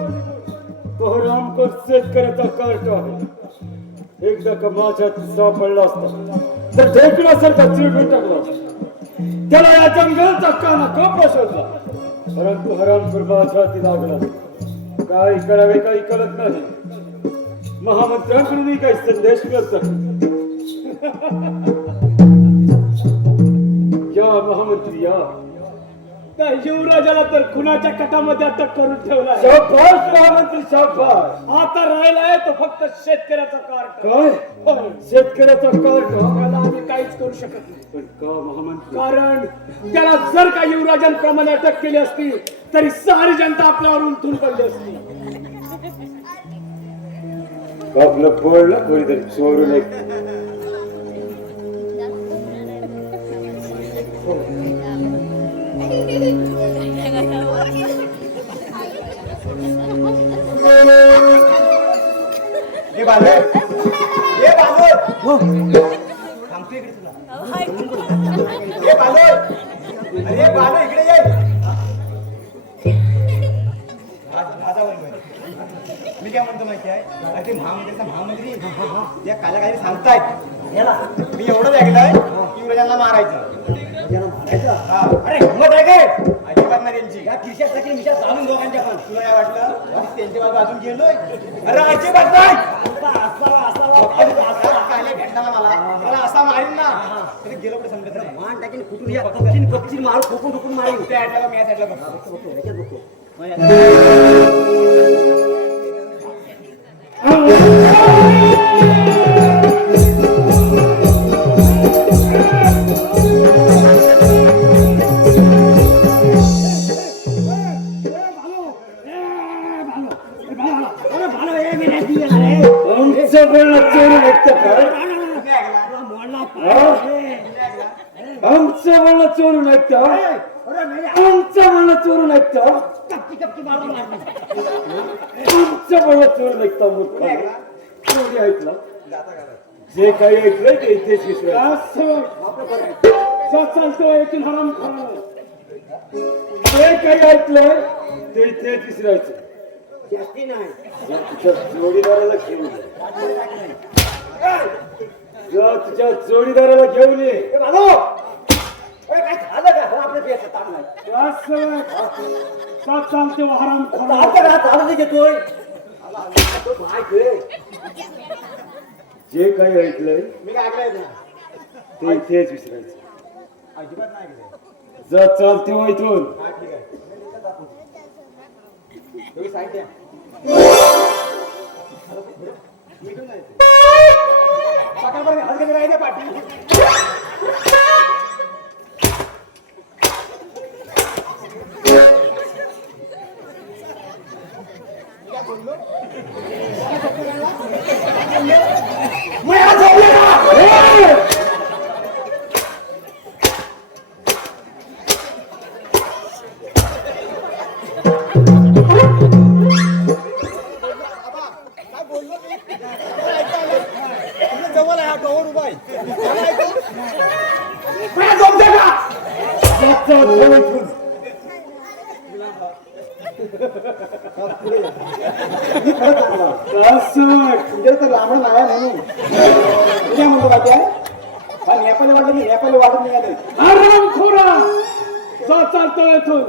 तो रामकोट शेतकऱ्याचा कार्ट आहे. एकदा का माझ्यात सापडला असता तर ढेकण्यासारखा चिरडून टाकला असता. त्याला या जंगलचा काना कापला शोधला परंतु हरामखोर माझ्या हाती लागला. काय करावे काही कळत नाही. महामंत्र्यांकडूनही काही संदेश मिळतात. या महामंत्री या. त्या युवराजाला तर खुनाच्या कटामध्ये अटक करून ठेवलाय. शाबास महामंत्री शाबास. आता राहिलाय तो फक्त शेतकऱ्याचा कार्ट. काय शेतकऱ्याचा कार्ट? त्याला आम्ही काहीच करू शकत नाही. पण का महामंत्री? कारण त्याला जर का युवराजांप्रमाणे अटक केली असती तरी सारी जनता आपल्यावर उलटून पडली असती. आपलं पडलं कोणीतरी चोरून एक हे बांधव हे बांधव सांगतो इकडे तुला. हे बांधव अरे बांधव इकडे ये. माझा बोल मी काय म्हणतो माहिती आहे अरे ते महामंत्री त्या काला काही सांगतायत याला मी एवढंच ऐकलंय की युवराजांना मारायचं. हा. अरे हिंमत आहे काय अजिबात नाही त्यांची. या खिशात टाकली मिशात घालून दोघांच्या पण. तुला काय वाटलं त्यांच्या बाजू अजून गेलोय? अरे अजिबात नाही. काले भेटला मला त्याला असा मारीन ना तरी गेलो कुठे समजत नाही. मान टाकीन फुटून या पक्षी मारू ठोकून ठोकून मारीन. त्या साईडला मी या साईडला बघतो. आमचं बोलणं चोरून ऐकतं काय? आमचं बोलणं चोरून ऐकतं. आमचं बोलणं चोरून ऐकतं. आमचं बोलणं चोरून ऐकतं. चोरी ऐकलं जे काही ऐकलंय ते इथेच विसरू. चालतोय येथून हराम खाणं. जे काही ऐकलंय ते तेच विसरायचं. जास्ती नाही. जर तुझ्या जोडीदाराला घेऊन ये. जर तुझ्या जोडीदाराला घेऊन ये. ए बाबू, ओय, काय झालं का? हो, आपल्या पेट ताण नाही. चालते हराम खाणं. चालतं का? चालू दे घेतोय. तो माहिती आहे. जे काही ऐकलंय मी काय ऐकलंय ना? ते तेच विसरायचं. अजिबात नाही ऐकलंय. जर चालते हो इथून. हा, ठीक आहे. तुम्ही साईड द्या. सकाळपर्यंत हात घेऊन राहिले पाठी. जवळ आहे हा गौर उभा आहे. तुमच्या तर लांबण नाही आहे म्हणून तुझ्या म्हणतो बाकी आहे. हा नेपाळी वाटत नाही. नेपाळी वाटत निघाले. हराम खोरा. चालतो इथून.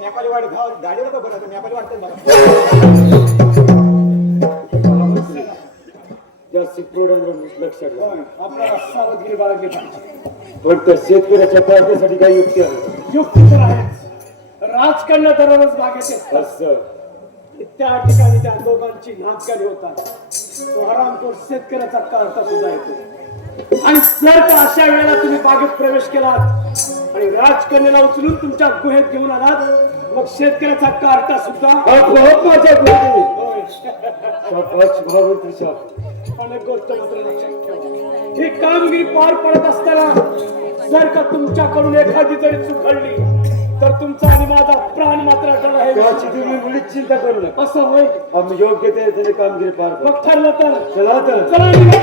नेपाळी वाट गाडीवर का बोलायचं? नेपाळी वाटतं मला. या सिक्रोडांवर लक्षात घ्या. आपल्याला सावधगिरी बाळगली पाहिजे. पण त्या शेतकऱ्याच्या पार्टीसाठी काही युक्ती आहे. युक्ती तर आहेच. राजकारण दररोज मागे असं त्या ठिकाणी त्या दोघांची नाचगाणी होतात. तो हरामखोर शेतकऱ्याचा कार्टा सुद्धा येतो. आणि जर का अशा वेळेला तुम्ही बागेत प्रवेश केलात आणि राजकन्याला उचलून तुमच्या गुहेत घेऊन आलात, मग शेतकऱ्याचा कार्टा सुद्धा माझ्या गोष्टी अनेक गोष्ट मात्र लक्षात ठेवा. ही कामगिरी पार पडत असताना जर का तुमच्याकडून एखादी जरी चूक घडली तर तुमचा आणि माझा प्राण मात्र त्याची तुम्ही मुलीच चिंता करू नका. असं होय. आम्ही योग्य ते कामगिरी पार करू. मग ठरलं तर चला तर. चला निघा.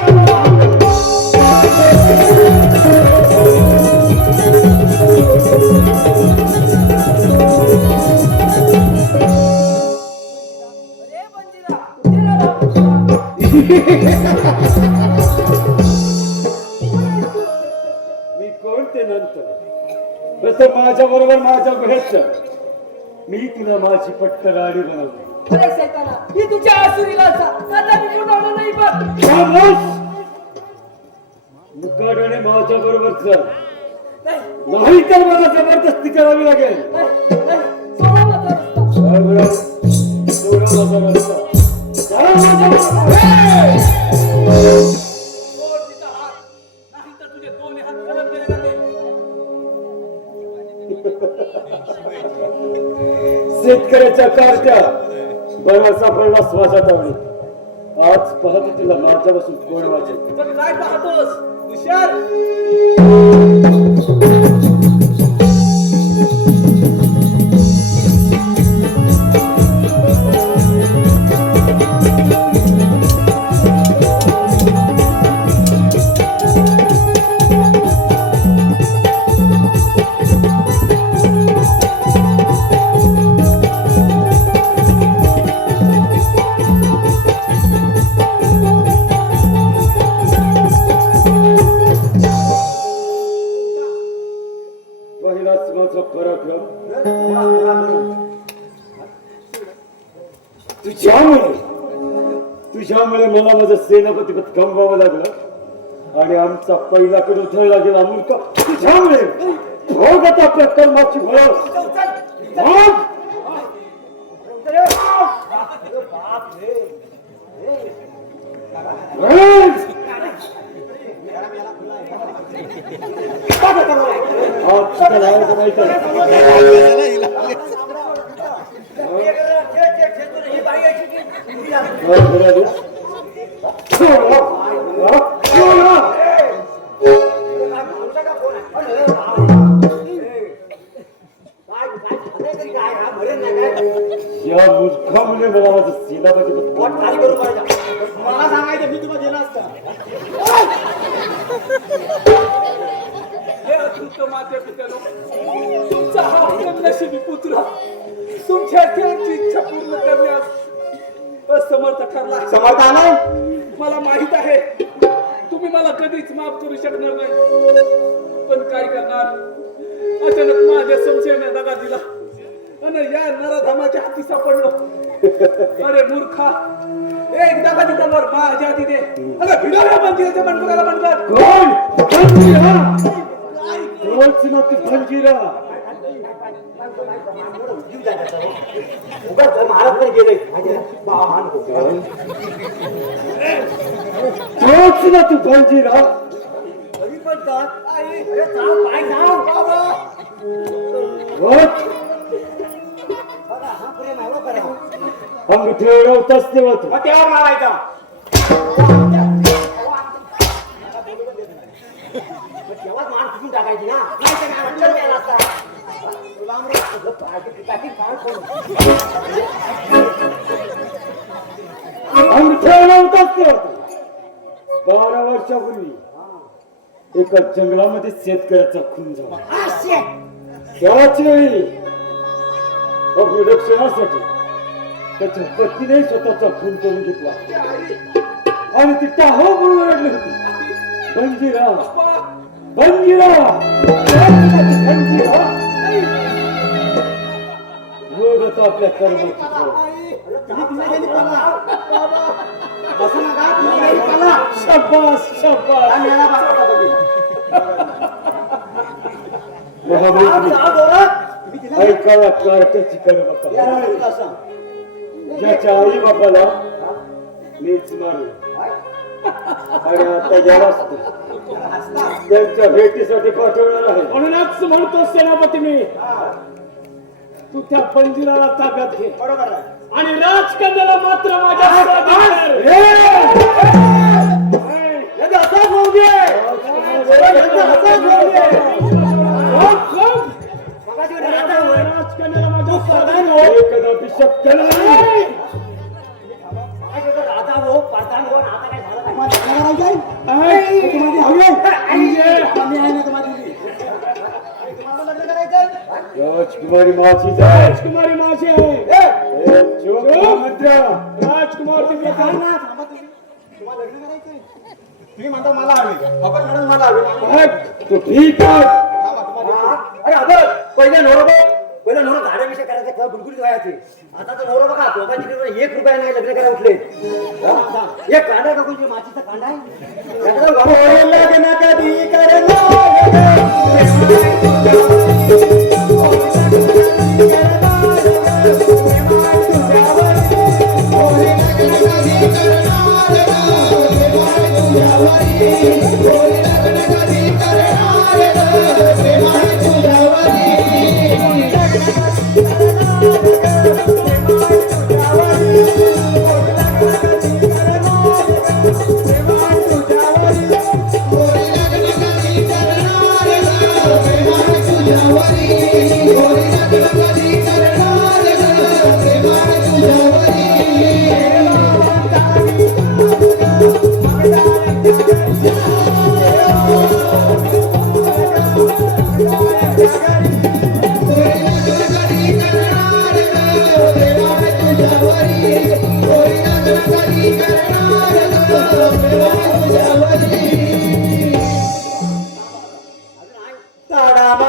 मी कोण ते नंतर. प्रथम माझ्या बरोबर माझ्या गुहेत चल. मी तुला माझी पट्ट गाडी बनवतो. अरे सैताना, ही तुझ्या आसुरीला जा. आता मी पुन्हा नाही बघ. मुकाट्याने माझ्या बरोबर चल. नाही, नाही तर मला जबरदस्ती करावी लागेल. नाही, नाही. सोडा माझा रस्ता. सोडा माझा रस्ता. चला माझा रस्ता. सोड तिचा हात. नाही तर तुझे दोन्ही हात कलम केले जातील. शेतकऱ्याच्या कारच्या बरा सापडला श्वासात आवडी. आज पाहतो तुला माझ्यापासून कोण वाचेल. तर काय पाहतोस हुशार? पहिलाच माझा पराक्रम तुझ्यामुळे मला माझं सेनापती पद गमवावं लागलं आणि आमचा पहिला कडे उधळला गेला मुलगा तुझ्यामुळे. भोग आता आपल्या कर्माची फळ. या मूर्खामुळे मला माझं सेनापती पद मला सांगायचं मी तुम्हाला दिलं असतं. संत माते पित्यानो, तुमचा हा कमनशिबी पुत्र तुमच्या त्यांची इच्छा पूर्ण करण्यास असमर्थ ठरला. समाधान आहे. मला माहित आहे तुम्ही मला कधीच माफ करू शकणार नाही, पण काय करणार, अचानक माझ्या संशयाने दगा दिला आणि या नराधामाच्या हाती सापडलो. अरे मूर्खा, एक दगा दिल्यावर माझ्या हाती दे. अरे भिडाऱ्या मंदिराच्या बंडखोराला म्हणतात कोण? खंजीरा. तोच ना तू खंजीरा. महाराज गेले तोच ना तू खंजीरा. तोच. अंगठी उडवताच तेव्हा तू. तेव्हा मारायचा तेव्हाच मार तिथून टाकायची ना, नाही तर काय वाटलं नाही असता. अंगठी उडवताच तेव्हा तू. 12 वर्षापूर्वी एका जंगलामध्ये शेतकऱ्याचा खून झाला. त्याच वेळी अभिरक्षणासाठी त्याच्या पत्नीने स्वतःचा खून करून घेतला आणि ती टाहो म्हणून ओरडली होती, बंजीरा बंजीरा बंजीरा. मग आता आपल्या कर्माची फळ. शाबास शाबास. महामंत्री ऐकावा कार्टाची कर्म. ज्याच्या आई बापाला मीच मारलं आणि आता यालाच त्यांच्या भेटीसाठी पाठवणार आहे. म्हणूनच म्हणतो सेनापती मी, तू त्या बंजीराला ताब्यात घे आणि राजकन्याला मात्र माझ्या स्वाधीन कदापि शक्य नाही. राजा हो प्रधान हो, आता काय राजकुमारी माझी जाय. राजकुमारी माझी आहे. मंत्र राजकुमार तुम्ही म्हणता मला हवी, आपण म्हणून मला हवी. तू ठीक आहे. अरे अगं पहिल्या नवरा झाडाविषयी करायचं किंवा गुलगुलीत व्हायचे. आता तर नवरा बघा दोघांची 1 रुपया नाही लग्न करायला उठले. एक कांदा का कोणती मातीचा कांदा आहे. लग्न कधी राम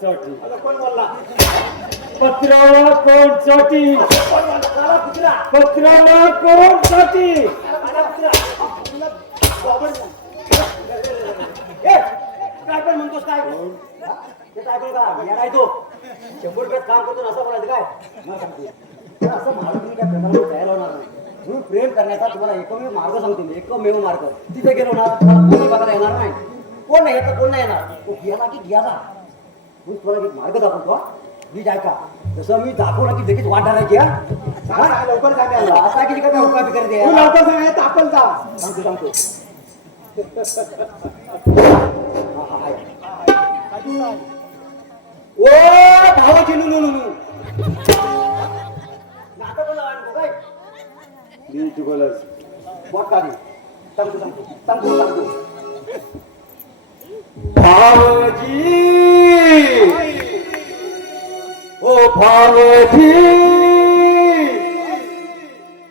साठी आता कोण बोलला पत्रावळा कोणसाठी काला कुत्रा पत्रावळा कोणसाठी काला कुत्रा तुला बाबा ए काय पण म्हणतोस काय हा? ते काय पण का येणार तो 100 काम करतो ना असं बोलायचं काय मला सांगते तर असं मारून तुम्ही त्या प्रेमाला तयार होणार नाही तुम्ही प्रेम करण्याचा तुम्हाला एकमेव मार्ग सांगतो मी एकमेव मार्ग तिथे गेलो ना तुम्हाला कोणी बघायला येणार नाही कोण नाही येत कोण नाही येणार तो गेला की गेला मी तुम्हाला एक मार्ग दाखवतो हा. मी जाय का जसं मी दाखवलं की लगेच वाट धरायची हा लवकर सांगायला आता की काय उपाय करते लवकर सांगायचं आपण जा सांगतो सांगतो ओ भावाची नुनू नुनू नाटक बोला आणतो काय नीट बोलायचं बोट काढी सांगतो सांगतो सांगतो सांगतो भावजी ओ भावजी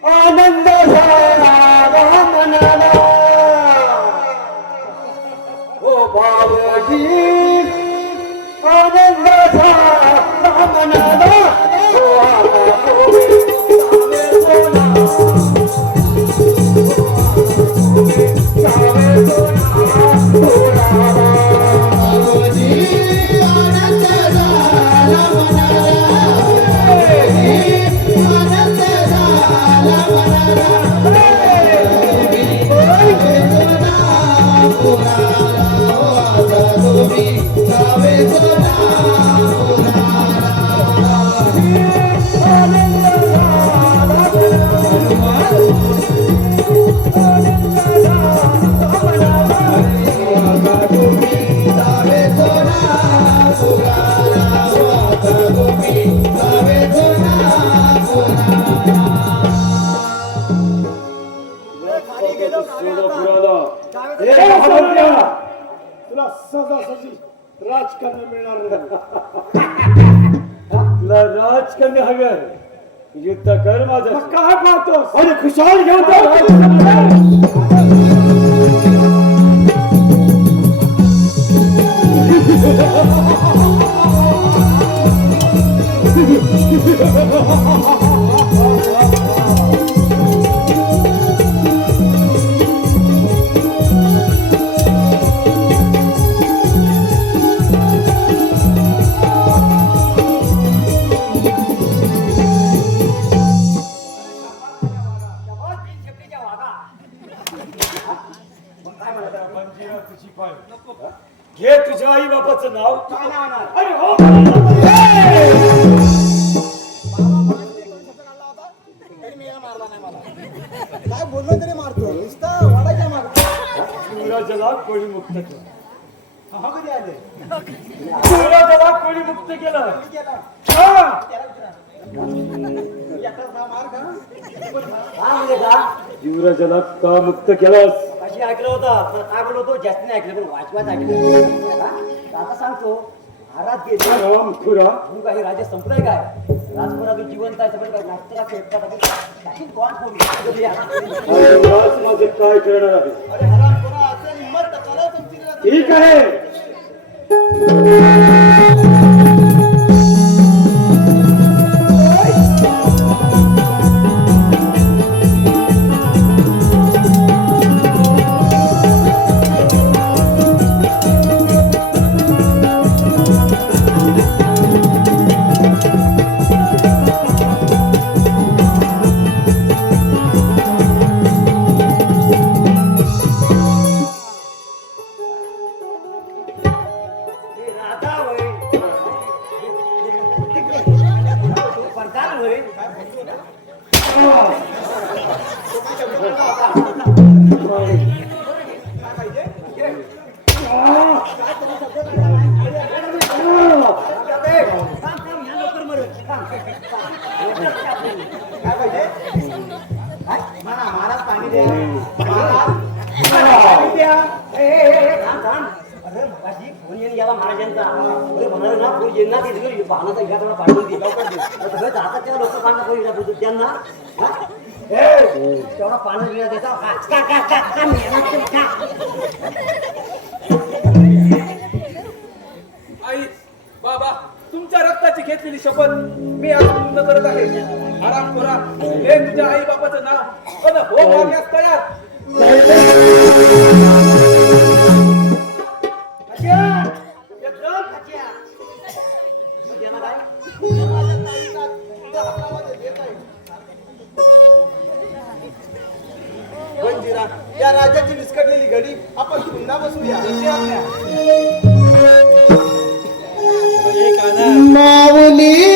आनंद झाला मनाला ओ भावजी आनंद झाला मनाला ओ आता तुला सहजासहजी राजकारण मिळणार नाही. तुला राजकन्या हव्या युद्ध कर माझं मग काय पाहतोस आणि खुशाल घेऊन जा. घे तुझ्या आई बापाचं नाव काय नाव आणणार? अरे हो काय बोललो तरी मारतो नुसता वाडायच्या मारतो युवराजाला कोणी मुक्त केलं हा कधी आले युवराजाला कोणी मुक्त केलं गेला हा. एखादा मार का हा म्हणजे का युवराजाला का मुक्त केलास कशी ऐकलं होतं पण काय बोललो होतो जास्त नाही ऐकलं पण वाचवायचं ऐकलं हा? तर आता सांगतो महाराज गेले राम खुरा तू काही राजे संपलाय काय राजभरात जिवंत आहे सगळं काय नाटका खेळतात कोण फोन युवराज माझं काय करणार आहे अरे हराम कोणा असेल हिंमत तर करा तुमची ठीक आहे राजा होय प्रधान होय महाराज पाणी द्या पाणी द्या अरे मगाशी फोन येऊन याला महाराजांचा अरे म्हणाले ना फोन येईल ना ते पाहण्याचा इकडे थोडा पाठवून दे लवकर दे सगळे जातात त्या लोक पाहणं कोणी त्यांना तेवढा पाणी दिला त्याचा आई बाबा मी आज पूर्ण करत आहे. आराम करा. हे तुझ्या आई बापाचं नाव पण हो मागण्यास तयार. वंजिरा, या राजाची विस्कटलेली घडी आपण पुन्हा बसूया. माऊली